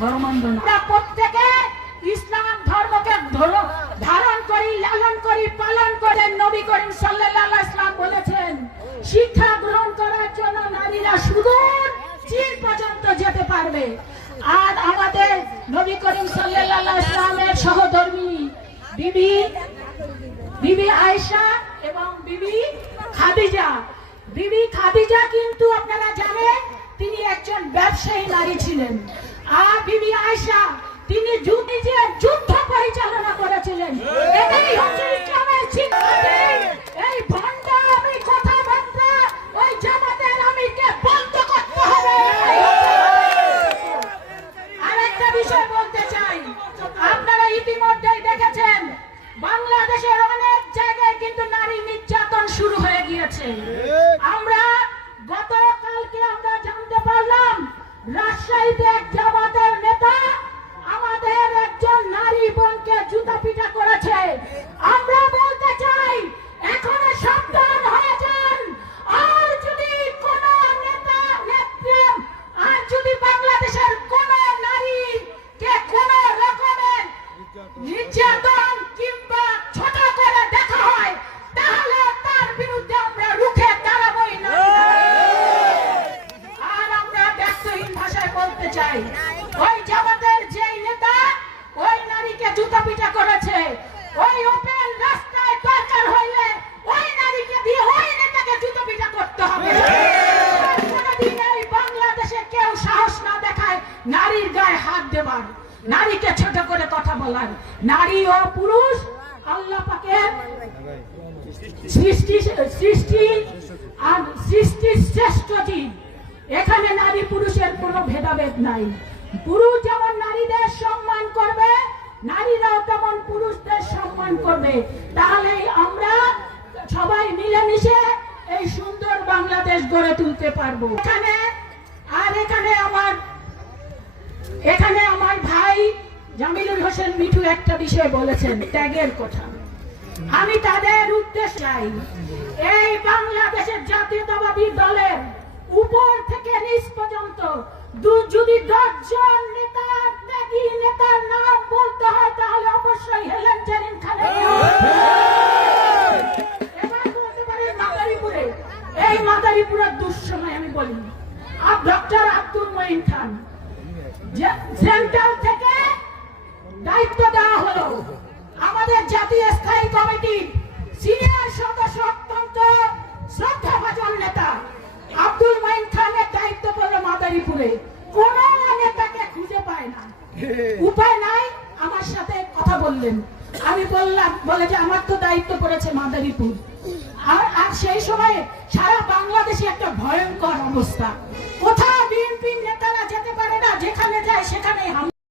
ধর্মান্ধ না। আমরা প্রত্যেকে ইসলাম ধর্মকে ধারণ করি, লালন করি, পালন করে। নবী করিম সাল্লাল্লাহু আলাইহি ওয়াসাল্লাম বলেছেন, শিক্ষা গ্রহণ করার জন্য নারীরা সুদূর চীন পর্যন্ত যেতে পারবে। আর আমাদের নবী করিম সাল্লাল্লাহু আলাইহি ওয়াসাল্লামের সহধর্মী বিবি আয়েশা এবং বিবি খাদিজা কিন্তু আপনারা জানেন তিনি একজন ব্যবসায়ী নারী ছিলেন। আর বিবি আয়েশা তিনি যুদ্ধ পরিচালনা করেছিলেন। এটাই হচ্ছে ইসলামের শিক্ষা। এই ভণ্ডামি কথাবার্তা ওই জামাতের আমিরকে বন্ধ করতে হবে। আরেকটা বিষয় বলতে চাই, আপনারা ইতিমধ্যেই দেখেছেন বাংলাদেশের অনেক জায়গায় কিন্তু নারী নির্যাতন শুরু হয়ে গিয়েছে। আমরা গতকালকে আমরা জানতে পারলাম রাজশাহীতে এক জামাতের নেতা আমাদের একজন নারী বোনকে জুতা পিটা করেছে। আমরা বলতে চাই এখনো সাবধান হয়ে যান। আর যদি কোন নেতা নেত্রী আর যদি বাংলাদেশের কোন নারীকে কোন রকমের নির্যাতন কিংবা ছোট করে দেখা হয় তাহলে তার বিরুদ্ধে আমরা রুখে দাঁড়াবোই না। আর আমরা ব্যক্তিহীন ভাষায় বলতে চাই, ওই জামাতের যেই নেতা ওই নারীকে জুতা পিটা করেছে, ওই ওপেন রাস্তায় দরকার হইলে ওই নারীকে দিয়ে ওই নেতাকে জুতা পিটা করতে হবে। কোনদিন এই বাংলাদেশে কেউ সাহস না দেখায় নারীর গায়ে হাত দেবার, নারীকে ছোট করে কথা বলার। নারী ও পুরুষ আল্লাহ পাকের সৃষ্টির শ্রেষ্ঠ জীব। এখানে নারী পুরুষের কোনো ভেদাভেদ নাই। পুরুষ যেমন নারীদের সম্মান করবে, নারীরাও তেমন পুরুষদের সম্মান করবে। তাহলেই আমরা সবাই মিলেমিশে এই সুন্দর বাংলাদেশ গড়ে তুলতে পারবো। এখানে আমার ভাই জামিলুল হোসেন মিঠু একটা বিষয় বলেছেন, ত্যাগের কথা। আমি তাদের উদ্দেশ্যে চাই, এই বাংলাদেশের জাতীয়তাবাদী দলের উপর থেকে নিচ পর্যন্ত যদি 10 জন নেতার নাম বলতে হয় তাহলে অবশ্যই হেলেন জেরিন খানের। এবার বলতে পারি মাদারীপুরে, এই মাদারীপুরের দুঃসময় আমি বলি ডক্টর আব্দুল মঈন খান সেন্ট্রাল থেকে দায়িত্ব দেওয়া হলো। আমাদের জাতীয় স্থায়ী কমিটির সিনিয়র সদস্য অত্যন্ত শ্রদ্ধাভাজন নেতা আব্দুল মঈন খানের দায়িত্ব পড়লো মাদারীপুরে। কোন নেতাকে খুঁজে পায় না, উপায় নাই। আমার সাথে কথা বললেন, আমি বললাম বলে যে আমার তো দায়িত্ব পড়েছে মাদারীপুর। আর সেই সময় সারা বাংলাদেশে একটা ভয়ঙ্কর অবস্থা, কোথাও বিএনপি নেতারা যেতে পারে না, যেখানে যায় সেখানে হামলা।